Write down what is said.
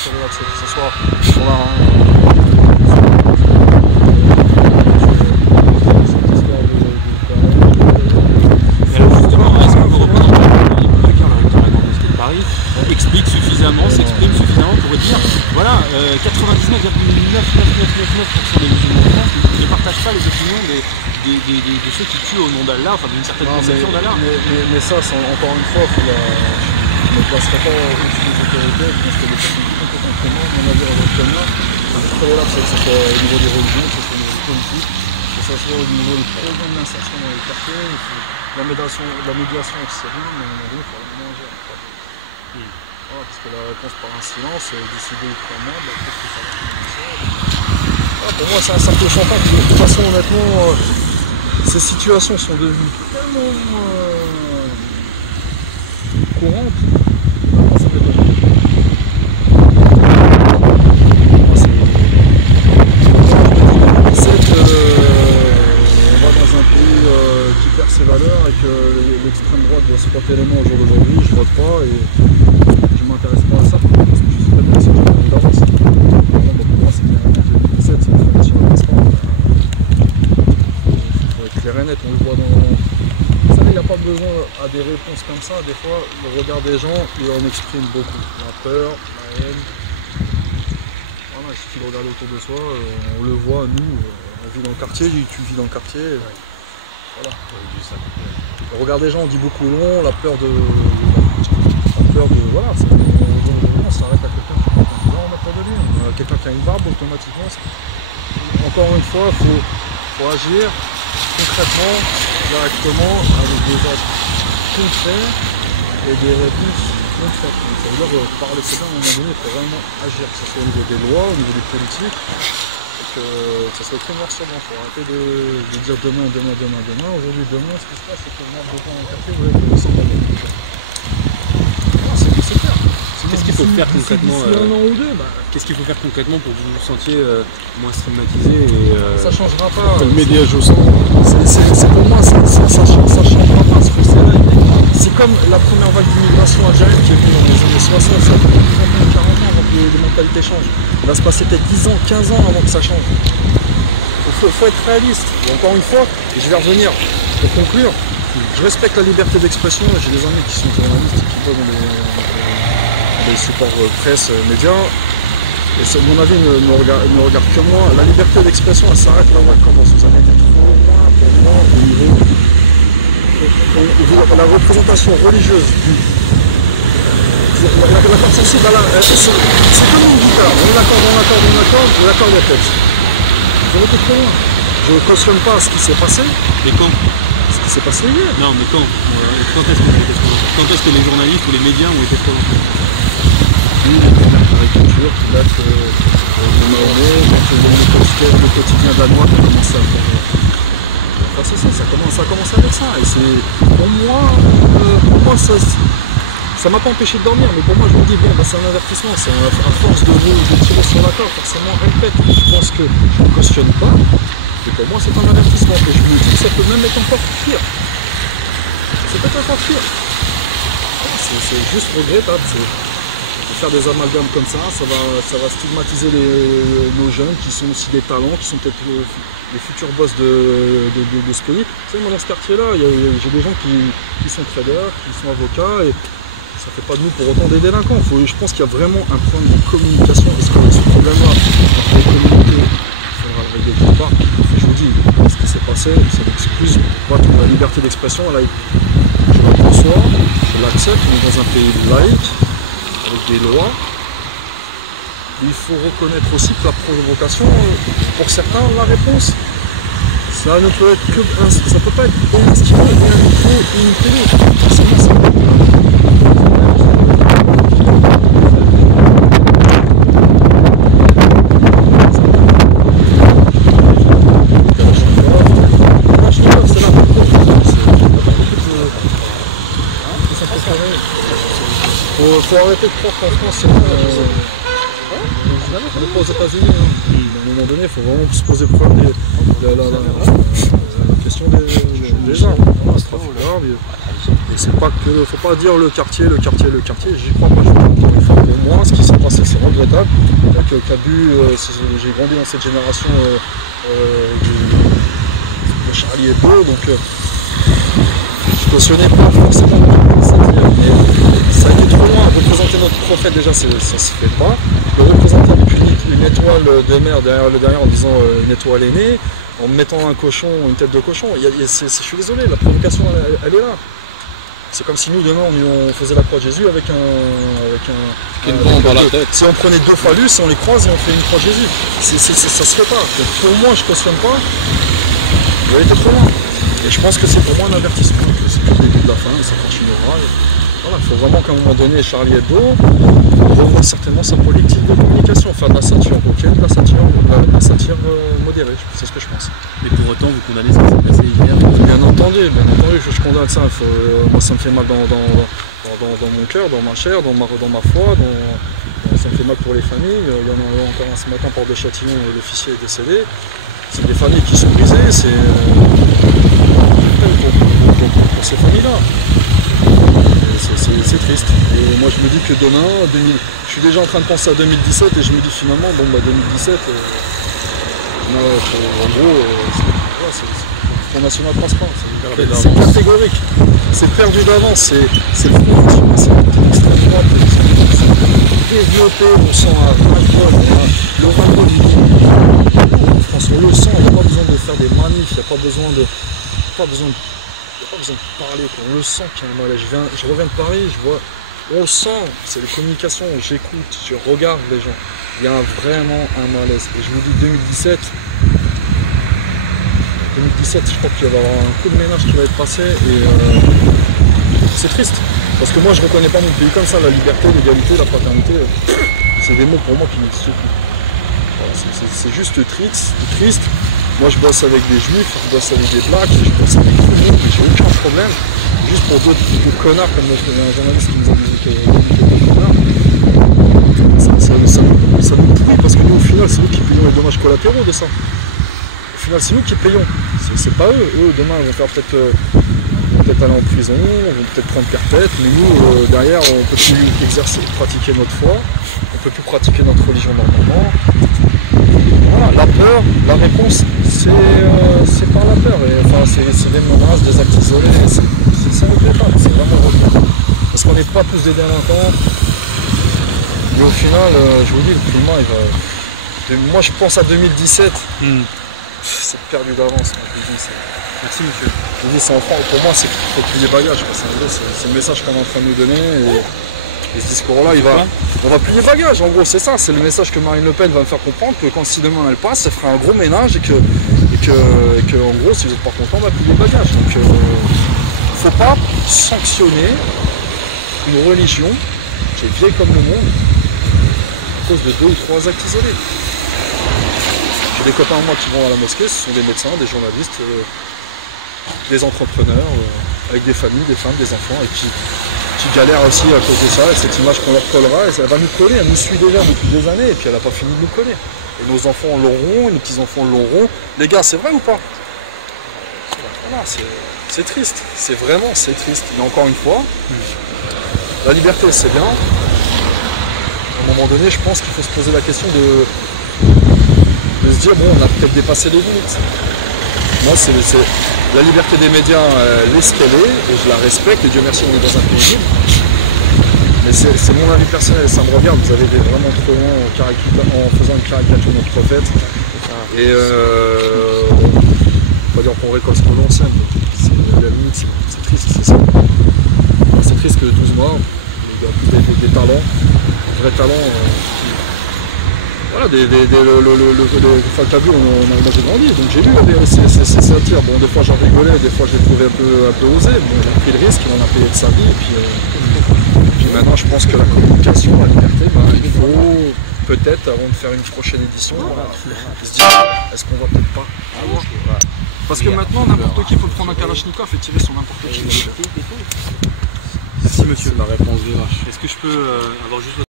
très relaxé, que ce soit sur la explique suffisamment, s'exprime suffisamment pour dire voilà, 99,99999% des musulmans en France ne partagent pas les opinions de ceux qui tuent au nom d'Allah, enfin d'une certaine conception d'Allah. Mais ça, encore une fois, je ne passerai pas au-dessus des autorités, parce que les personnes plus compétentes que moi, mon avis avec quelqu'un, très relax, que ce soit au niveau des religions, que ce soit au niveau politique, que ce soit au niveau des programmes d'insertion dans les quartiers, la médiation, c'est rien, mais à un moment donné, il faut vraiment agir. Voilà, parce que la réponse par un silence, d'ici 2 ou 3 mois, qu'est-ce que ça va commencer. Voilà, pour moi, c'est un cercle sans fin. De toute façon, honnêtement, ces situations sont devenues tellement courantes. Vraiment, ça m'étonne. On va dans un pays qui perd ses valeurs et que l'extrême droite doit se porter les mains au jour d'aujourd'hui. Je vote pas et je m'intéresse pas à ça parce que je suis très bien sûr d'avance. Pour moi, c'est clair et net. 2017, c'est une formation à l'instant. Il faut être clair et net, on le voit dans. Vous savez, il n'y a pas besoin à des réponses comme ça. Des fois, le regard des gens, il en exprime beaucoup. La peur, la haine. Voilà, il suffit de regarder autour de soi. On le voit, nous, on vit dans le quartier, tu vis dans le quartier. Voilà. Le regard des gens, on dit beaucoup long, la peur de. Voilà, on s'arrête à quelqu'un qui est on n'a pas de lien. Quelqu'un qui a une barbe, automatiquement. Encore une fois, il faut agir concrètement, directement, avec des actes concrets et des réponses concrètes. Donc, ça veut dire parler de ça, à un moment donné, il faut vraiment agir, que ce soit au niveau des lois, au niveau des politiques, et que ça soit très noir sur blanc. Il faut arrêter de dire demain. Aujourd'hui, demain, ce qui se passe, c'est que le noir de temps dans le quartier, vous voyez, sans la Qu'est-ce qu'il faut faire concrètement Qu'est-ce qu'il faut faire concrètement pour que vous vous sentiez moins stigmatisé et ça changera pas. Le média joue sans. C'est pour moi, ça changera pas. C'est comme la première vague d'immigration algérienne qui est venue dans les années 60, ça a pris 30 ans, 40 ans avant que les mentalités changent. Il va se passer peut-être 10 ans, 15 ans avant que ça change. Il faut être réaliste. Et encore une fois, et je vais revenir pour conclure, je respecte la liberté d'expression. J'ai des amis qui sont journalistes qui bossent dans des supports presse, médias, et mon avis ne regarde que moi. La liberté d'expression, elle s'arrête là où elle commence. Vous avez été trop loin pour moi au niveau la représentation religieuse la corde sensible, c'est comme une guitare. On accorde les textes. Vous avez été trop loin. Je ne cautionne pas ce qui s'est passé. Et quand Ce qui s'est passé hier. Non, mais quand est-ce que les journalistes ou les médias ont été trop loin? Oui, la caricature qui date de Mahomet, le quotidien danois qui a commencé à faire. Enfin, ça commence avec ça. Et c'est pour moi ça m'a pas empêché de dormir, mais pour moi je me dis bon c'est un avertissement, c'est à force de tirer sur la corde, forcément répète, je pense que je ne cautionne pas, et pour moi c'est un avertissement, et je me dis que ça peut même être encore pire. C'est peut-être encore pire. C'est juste regrettable. Faire des amalgames comme ça va stigmatiser nos jeunes qui sont aussi des talents, qui sont peut-être les futurs boss de ce pays. Vous savez, moi dans ce quartier-là, j'ai des gens qui sont traders, qui sont avocats, et ça ne fait pas de nous pour autant des délinquants. Je pense qu'il y a vraiment un problème de communication, et ce problème-là, entre les communautés, il faudra le régler quelque part. Je vous dis, ce qui s'est passé, c'est une excuse. Moi, la liberté d'expression, je la conçois, je l'accepte, on est dans un pays laïque, avec des lois. Il faut reconnaître aussi que la provocation, pour certains, la réponse, ça ne peut être que ça peut pas être un instrument, un micro, une télé. Faut arrêter de croire qu'en France, on n'est pas aux États-Unis. À un moment donné, il faut vraiment se poser le problème la question des armes. C'est trafic d'armes. Et c'est pas que. Faut pas dire le quartier, j'y crois pas. Pour moi, ce qui s'est passé, c'est regrettable. qui a bu, j'ai grandi dans cette génération de Charlie Hebdo, donc je cautionnais pas forcément de satire, mais ça allait trop loin. Représenter notre prophète, déjà, ça se fait pas. Le représenter avec une étoile de mer derrière en disant une étoile aînée, en mettant un cochon, une tête de cochon, je suis désolé, la provocation elle est là. C'est comme si nous demain on faisait la croix de Jésus avec une bombe dans la tête. Si on prenait deux phallus, on les croise et on fait une croix de Jésus. Ça se fait pas. Donc pour moi je cautionne pas. Il a été trop loin. Et je pense que c'est pour moi un avertissement, que c'est le début de la fin, ça continuera. Voilà, il faut vraiment qu'à un moment donné, Charlie Hebdo revoie certainement sa politique de communication, faire de la satire ok, de la satire modérée, c'est ce que je pense. Mais pour autant, vous condamnez ce qui s'est passé hier? Bien entendu, je condamne ça. Moi, ça me fait mal dans mon cœur, dans ma chair, dans ma foi, ça me fait mal pour les familles. Il y en a encore un ce matin, Porte de Châtillon, l'officier est décédé. C'est des familles qui sont brisées, c'est pour ces familles-là. C'est triste. Et moi je me dis que demain, je suis déjà en train de penser à 2017 et je me dis finalement, bon bah 2017, en gros, le Front National passe pas. C'est catégorique. C'est perdu d'avance. C'est le Front National, c'est l'extrême droite. Développé, on sent un ras-le-bol. Le ras-le-bol du monde. François, on le sent, il n'y a pas besoin de faire des manifs, il n'y a pas besoin de parler, on le sent qu'il y a un malaise. Je reviens de Paris, on le sent, c'est les communications, j'écoute, je regarde les gens. Il y a vraiment un malaise. Et je vous dis 2017, je crois qu'il va y avoir un coup de ménage qui va être passé et c'est triste. Parce que moi je ne reconnais pas mon pays comme ça, la liberté, l'égalité, la fraternité, c'est des mots pour moi qui n'existent plus. Voilà, c'est juste triste. Moi je bosse avec des juifs, je bosse avec des blacks, je bosse avec tout le monde, j'ai aucun problème. Juste pour d'autres connards, comme un journaliste qui nous a dit que des connards, ça nous pourrit parce que nous au final c'est nous qui payons les dommages collatéraux de ça. Au final c'est nous qui payons, c'est pas eux. Eux demain ils vont faire peut-être aller en prison, ils vont peut-être prendre perpète, mais nous derrière on ne peut plus pratiquer notre foi, on ne peut plus pratiquer notre religion normalement. Voilà, la peur, la réponse, c'est par la peur. Et, enfin, c'est des menaces, des actes isolés. Ça ne plaît pas, c'est vraiment revenir. Parce qu'on n'est pas tous des délinquants. Mais au final, je vous dis, le climat, il va. Moi, je pense à 2017. C'est perdu d'avance. Merci, monsieur. Je vous dis, c'est en France. Pour moi, c'est qu'il faut plier les bagages. C'est le message qu'on est en train de nous donner. Et ce discours-là, on va plier bagages, en gros, c'est ça, c'est le message que Marine Le Pen va me faire comprendre, que quand si demain elle passe, ça fera un gros ménage et que en gros, si vous n'êtes pas content, on va plier bagages. Donc, il ne faut pas sanctionner une religion qui est vieille comme le monde à cause de 2 ou 3 actes isolés. J'ai des copains à moi qui vont à la mosquée, ce sont des médecins, des journalistes, des entrepreneurs, avec des familles, des femmes, des enfants, et qui galèrent aussi à cause de ça, et cette image qu'on leur collera, elle va nous coller, elle nous suit déjà depuis des années, et puis elle n'a pas fini de nous coller. Et nos enfants l'auront, nos petits-enfants l'auront. Les gars, c'est vrai ou pas? Voilà, c'est triste, c'est triste. Mais encore une fois, la liberté c'est bien. À un moment donné, je pense qu'il faut se poser la question de se dire, bon, on a peut-être dépassé les limites. Moi, la liberté des médias, elle est ce qu'elle est, et je la respecte, et Dieu merci, on est dans un pays libre. Mais c'est mon avis personnel, ça me regarde, vous avez vraiment trop loin en faisant une caricature de notre prophète. Et on va dire qu'on récolte trop l'ancienne, la limite, c'est triste, c'est ça. C'est triste que 12 morts, des talents, des vrais talents. Voilà, enfin, t'as vu, moi j'ai grandi, donc j'ai lu ces satires. Bon, des fois j'en rigolais, des fois je les trouvais un peu osés, mais il a pris le risque, il en a payé de sa vie, et puis maintenant je pense que la communication, la liberté, il faut peut-être, avant de faire une prochaine édition, se dire, est-ce qu'on va peut-être pas avoir... Parce que maintenant, n'importe qui peut prendre un Kalachnikov et tirer sur n'importe qui. Merci monsieur. C'est la réponse du vache. Est-ce que je peux avoir juste